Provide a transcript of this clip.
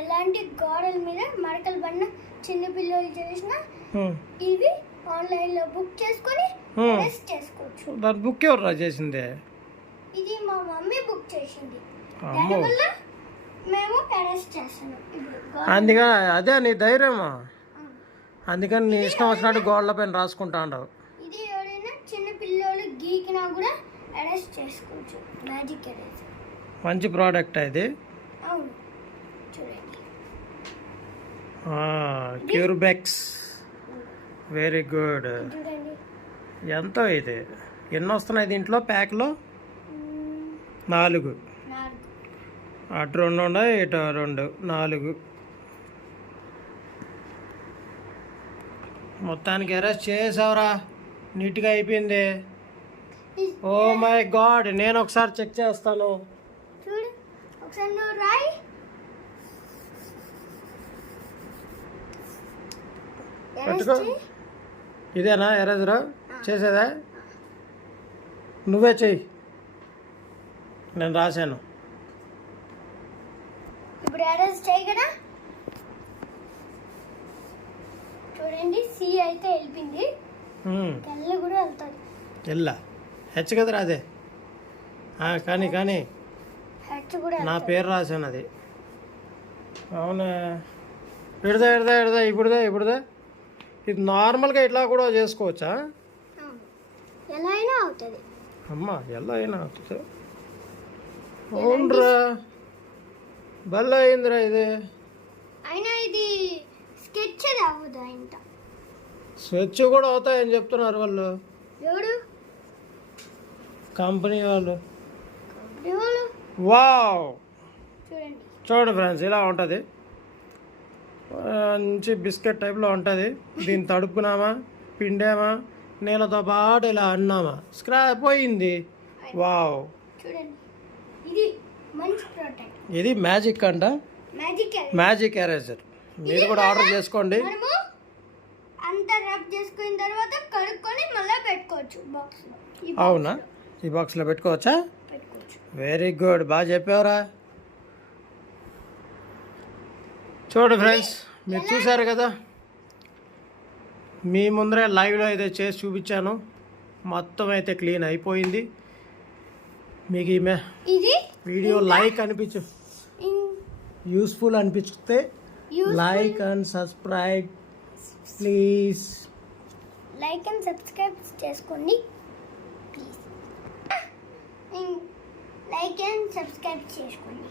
ఎలాంటి గోడల మీద మరకలు పడిన చిన్న పిల్లలు చేసిన ఇవి ఆన్లైన్ లో బుక్ చేసుకొని అరెస్ట్ చేసుకోవచ్చు. దాని బుక్ ఎవరు చేసిందే? ఇది మా మమ్మీ బుక్ చేసింది. దానివల్ల మేము అరెస్ట్ చేస్తున్నాం ఇప్పుడు. అందుకని అదే నీ ధైర్యమా? అందుకని నీ ఇష్టం వచ్చినట్టు గోడల పైన రాసుకుంటా ఉండవు. ఇది ఎవరైనా చిన్న పిల్లలు గీకినా కూడా అరెస్ట్ చేసుకోవచ్చు. మ్యాజిక్ ఎరేజర్ మంచి ప్రోడక్ట్ ఇది. అవును చూడండి. క్యూర్బెక్స్ వెరీ గుడ్. చూడండి ఎంతో ఇది. ఎన్ని వస్తున్నాయి దీంట్లో ప్యాక్లో? 4. అటు 2 ఉన్నాయి, ఇటు 2, 4. మొత్తానికి అరెస్ట్ చేసావురా, నీట్గా అయిపోయింది. ఓ మై గాడ్, నేను ఒకసారి చెక్ చేస్తాను. చూడు ఒకసారి నువ్వు రాయి. పెట్టుకో. ఇదేనా ఎరేజర్ చేసేదా? నువ్వే చెయ్యి, నేను రాశాను. ఇప్పుడు అరెస్ట్ చేయి కదా. చూడండి సి అయితే వెళ్ళింది, ఎల్ కూడా వెళ్తుంది. ఎల్లా హెచ్ కదరా అదే. కానీ కానీ హెచ్ కూడా నా పేరు రాశాను అది. అవునా, ఇడదా ఇడదా ఇడదా ఇప్పుడుదా. ఇది నార్మల్గా ఇట్లా కూడా చేసుకోవచ్చా? ఎలా అయినా అవుతుంది. అమ్మా ఎలా అయినా అవుతుంది. అవునరా, భలే అయిందిరా ఇది. అయినా ఇది స్కెచ్ అవ్వదు. ఇంత స్విచ్ కూడా అవుతాయని చెప్తున్నారు వాళ్ళు. ఎవడు? కంపెనీ వాళ్ళు. ఎవరు? వావ్, చూడండి చూడండి ఫ్రెండ్స్, ఇలా ఉంటుంది. మంచి బిస్కెట్ టైప్లో ఉంటుంది. దీన్ని తడుపుకున్నామా, పిండామా, నీళ్ళతో పాటు ఇలా అన్నామా, స్క్రాప్ పోయింది. వావ్, చూడండి ఇది మంచి ప్రోడక్ట్. ఇది మ్యాజిక్ అంట, మ్యాజిక్ ఎరేజర్. మీరు కూడా ఆర్డర్ చేసుకోండి. అంత రబ్ చేసుకున్న తర్వాత కడుక్కొని మళ్ళీ పెట్టుకోవచ్చు బాక్స్లో. అవునా, ఈ బాక్స్లో పెట్టుకోవచ్చా? పెట్టుకోవచ్చు. వెరీ గుడ్, బాగా చెప్పావురా. చూడండి ఫ్రెండ్స్, మీరు చూసారు కదా, మీ ముందరే లైవ్లో అయితే చేసి చూపించాను. మొత్తం అయితే క్లీన్ అయిపోయింది. మీకు ఈ వీడియో లైక్ అనిపించు, యూస్ఫుల్ అనిపిస్తే like and subscribe please. Like and subscribe చేసుకోండి ప్లీజ్. లైక్ అండ్ సబ్స్క్రైబ్ చేసుకోండి.